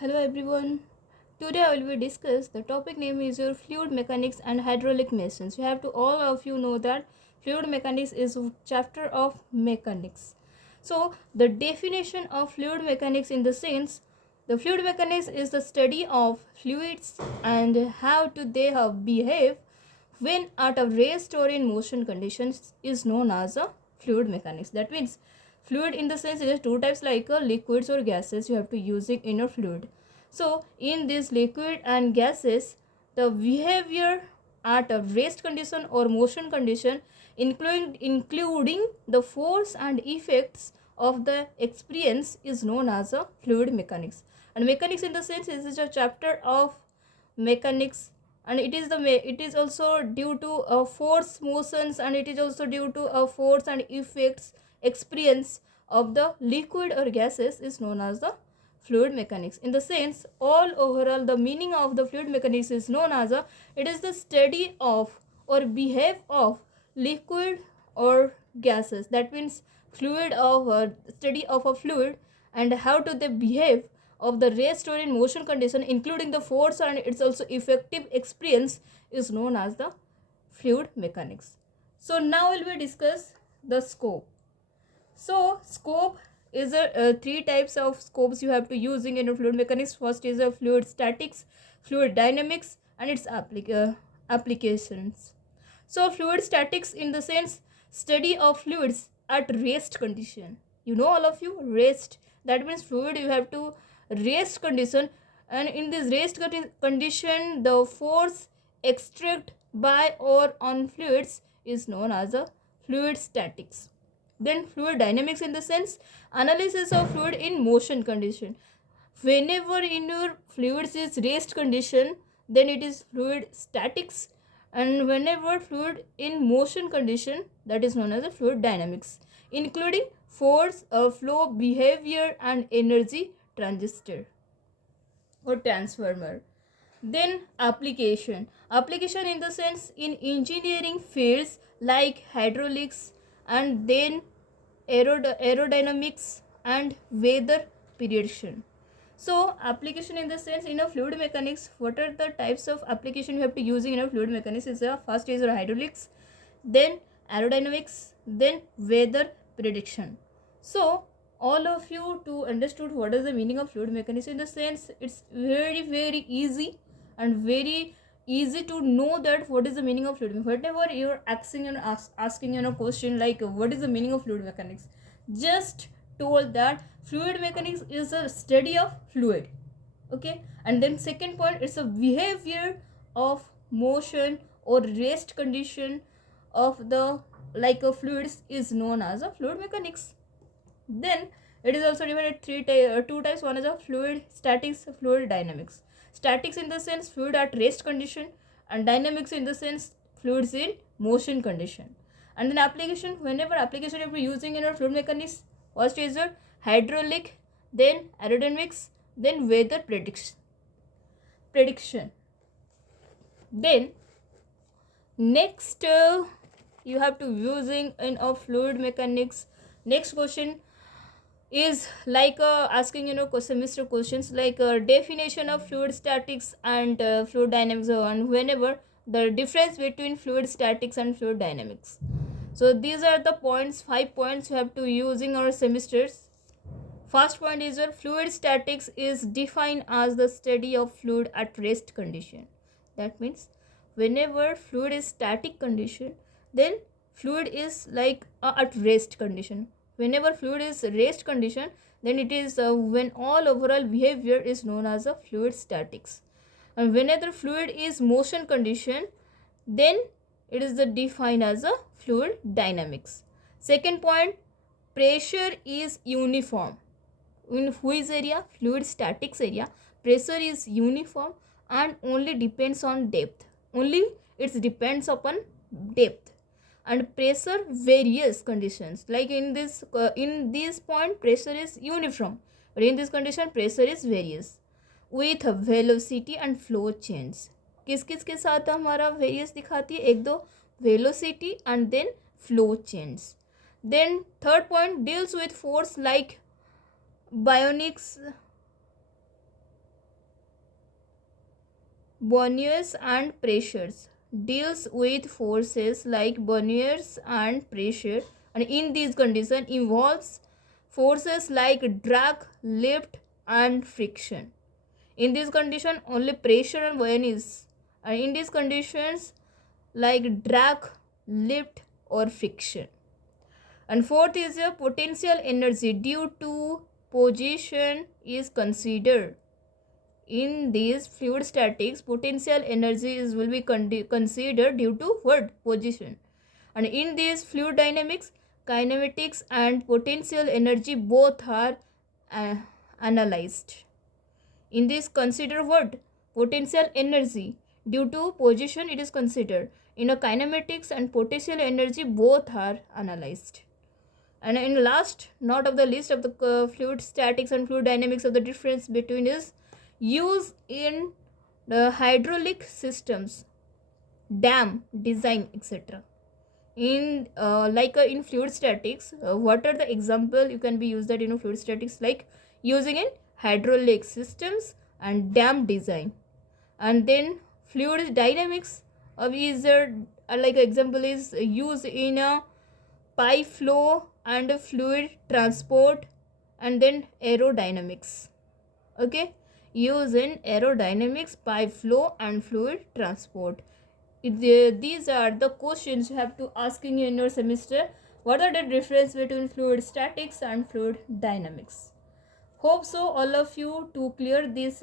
Hello everyone. Today I will be discuss the topic name is your fluid mechanics and hydraulic machines. You have to all of you know that fluid mechanics is a chapter of mechanics. So the definition of fluid mechanics in the sense the fluid mechanics is the study of fluids and how do they behave when at a rest or in motion conditions is known as a fluid mechanics. That means fluid in the sense is two types like liquids or gases you have to use it in a fluid. So in this liquid and gases the behavior at a rest condition or motion condition including the force and effects of the experience is known as a fluid mechanics. And mechanics in the sense is a chapter of mechanics, and it is also due to force motions, and it is also due to force and effects experience of the liquid or gases is known as the fluid mechanics. In the sense all overall the meaning of the fluid mechanics is known as it is the study of or behave of liquid or gases. That means fluid of study of a fluid and how do they behave of the rest or in motion condition including the force and its also effective experience is known as the fluid mechanics. So now we will discuss the scope. So scope is three types of scopes you have to using in fluid mechanics. First is a fluid statics, fluid dynamics and its applications. So fluid statics in the sense study of fluids at rest condition. You know all of you rest, that means fluid you have to rest condition, and in this rest condition the force extract by or on fluids is known as a fluid statics. Then fluid dynamics in the sense analysis of fluid in motion condition. Whenever in your fluids is rest condition then it is fluid statics, and whenever fluid in motion condition that is known as a fluid dynamics, including force, flow, behavior and energy transistor or transformer. Then application in the sense in engineering fields like hydraulics and then aerodynamics and weather prediction. So application in the sense in a fluid mechanics, what are the types of application you have to using in a fluid mechanics is first is hydraulics, then aerodynamics, then weather prediction. So all of you to understood what is the meaning of fluid mechanics in the sense it's very easy and very easy to know that what is the meaning of fluid. Whatever you're asking and asking a question like what is the meaning of fluid mechanics, just told that fluid mechanics is a study of fluid. Okay, and then second point it's a behavior of motion or rest condition of the like a fluids is known as a fluid mechanics. Then it is also divided two types. One is a fluid statics, fluid dynamics. Statics in the sense fluid at rest condition, and dynamics in the sense fluids in motion condition. And then application, whenever application you be using in a fluid mechanics, first is a hydraulic, then aerodynamics, then weather prediction. Then next you have to using in a fluid mechanics. Next question is like asking semester questions like definition of fluid statics and fluid dynamics, and whenever the difference between fluid statics and fluid dynamics. So these are the points, 5 points you have to using our semesters. First point is your fluid statics is defined as the study of fluid at rest condition. That means whenever fluid is static condition then fluid is like at rest condition. Whenever fluid is rest condition then it is when all overall behavior is known as a fluid statics, and whenever fluid is motion condition then it is the defined as a fluid dynamics. Second point, pressure is uniform. In which area? Fluid statics area. Pressure is uniform and only depends on depth. Only it depends upon depth, and pressure varies conditions. Like in this point pressure is uniform, but in this condition pressure is various with velocity and flow change. किस किस के साथ हमारा various दिखाती है? एक दो velocity and then flow change. Then third point deals with force like bionics buoyancy and pressures. Deals with forces like buoyancy and pressure, and in these conditions involves forces like drag, lift, and friction. In this condition, only pressure and buoyancy. And in these conditions, like drag, lift, or friction. And fourth is a potential energy due to position is considered. In these fluid statics, potential energy will be considered due to what? Position. And in these fluid dynamics, kinematics and potential energy both are analyzed. In this, consider what? Potential energy due to position it is considered. In a kinematics and potential energy both are analyzed. And in last, not of the list of the fluid statics and fluid dynamics of the difference between is use in the hydraulic systems, dam design, etc. In in fluid statics, what are the example you can be used that fluid statics, like using in hydraulic systems and dam design. And then fluid dynamics is like example is used in a pipe flow and fluid transport. And then aerodynamics, okay, use in aerodynamics, pipe flow and fluid transport. These are the questions you have to asking in your semester. What are the difference between fluid statics and fluid dynamics? Hope so all of you to clear this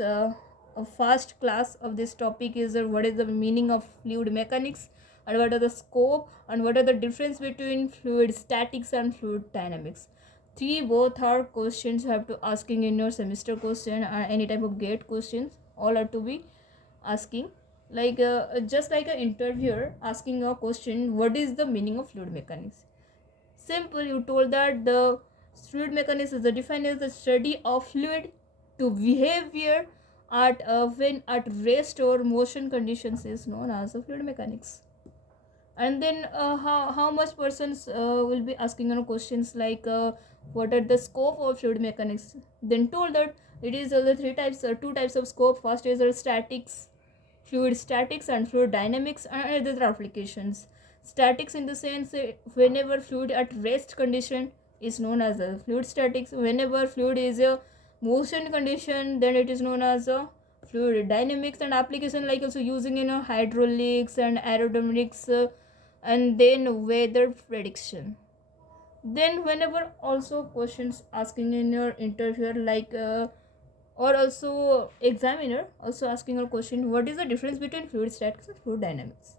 first class of this topic is what is the meaning of fluid mechanics, and what are the scope, and what are the difference between fluid statics and fluid dynamics. Three both are questions you have to asking in your semester question or any type of gate questions, all are to be asking. Like just like an interviewer asking a question, what is the meaning of fluid mechanics? Simple, you told that the fluid mechanics is defined as the study of fluid to behavior at when at rest or motion conditions is known as the fluid mechanics. And then how much persons will be asking questions like what are the scope of fluid mechanics? Then told that it is the three types two types of scope. First is statics, fluid statics, and fluid dynamics, and other applications. Statics in the sense whenever fluid at rest condition is known as a fluid statics. Whenever fluid is a motion condition, then it is known as a fluid dynamics. And application like also using in hydraulics and aerodynamics, and then weather prediction. Then whenever also questions asking in your interview like or also examiner also asking a question, what is the difference between fluid statics and fluid dynamics?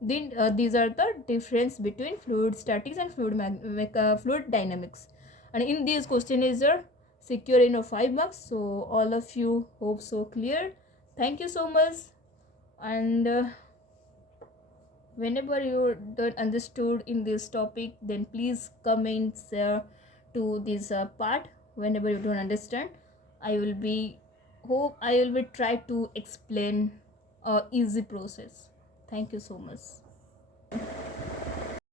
Then these are the difference between fluid statics and fluid dynamics. And in this question is secure in 5 marks. So all of you hope so clear. Thank you so much. And whenever you don't understood in this topic, then please comment to this part. Whenever you don't understand, I will be try to explain a easy process. Thank you so much.